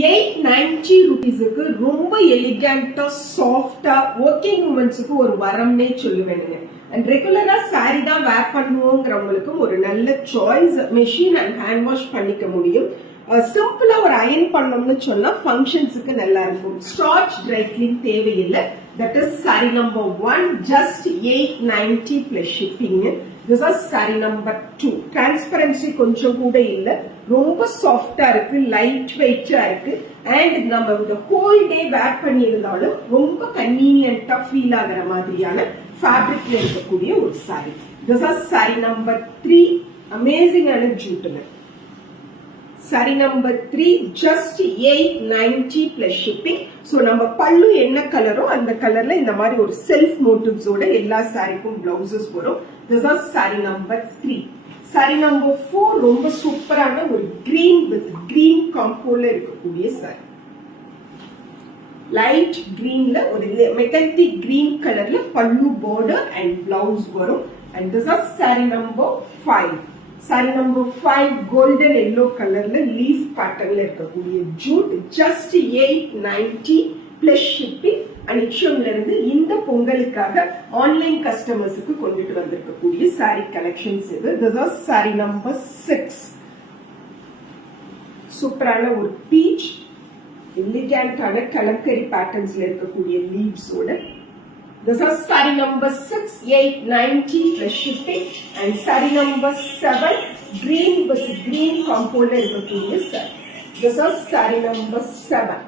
890 rupeesக்கு ரொம்ப எலிகண்டா சாஃப்டா ஒர்க்கிங் உமன்ஸ்க்கு ஒரு வரம்னே சொல்லுவேனுங்க. அண்ட் ரெகுலரா சாரி தான் வேர் பண்ணுவோங்கிறவங்களுக்கு ஒரு நல்ல choice. Machine and hand wash பண்ணிக்க முடியும். சிம்பிளா ஒரு அயன் பண்ணோம்னு சொன்னா ஃபங்க்ஷன்ஸுக்கு நல்லா இருக்கும். ஸ்டார்ச் ட்ரை கிளீன் தேவையில்லை. That is sari number 1, just 890 plus shipping. This is sari number 2. Transparency கொஞ்சம் கூட இல்லை, ரொம்ப சாஃப்டா இருக்கு, லைட் வெயிட்டா இருக்கு. அண்ட் நம்ம இந்த ஹோல் டே வேர் பண்ணி இருந்தாலும் ரொம்ப கன்வீனியன்டா ஃபீல் ஆகிற மாதிரியான ஃபேப்ரிக்ல இருக்கக்கூடிய ஒரு sari. This is sari number 3. அமேசிங்கான ஜூட்டுங்க. Sari number 3, just 890 plus shipping. So நம்ம பல்லு என்ன கலரோ அந்த கலர்ல இந்த மாதிரி ஒரு செல்ஃப் மோட்டிவ்ஸோட எல்லா சாரிக்கும் பிளவுசஸ் வரும். This is sari number 3. Sorry number 4 ரொம்ப சூப்பரான ஒரு கிரீன் வித் கிரீன் காம்போல இருக்கக்கூடிய சாரி. லைட் கிரீன்ல ஒரு மெட்டலிக் கிரீன் கலர்ல பல்லு பார்டர் அண்ட் பிளவுஸ் வரும். And this is sari number 5. Sari number 5 golden yellow கலர்ல லீஃப் பேட்டர்ன்ல இருக்கக்கூடிய ஜூட். Just 890 plus shipping. அனிஷம்ல இருந்து இந்த பொங்கலுக்காக ஆன்லைன் கஸ்டமர்ஸுக்கு கொண்டுட்டு வந்திருக்கக்கூடிய சாரி கலெக்ஷன்ஸ் இது. This is sari number 6. சூப்பரான ஒரு பீச் எலிகண்டான கலம்கரி பேட்டர்ன்ஸ்ல இருக்கக்கூடிய லீவ்ஸோட. This is saree number 6, 890 plus shipping. And saree number 7, green with green component of the saree. This is saree number 7.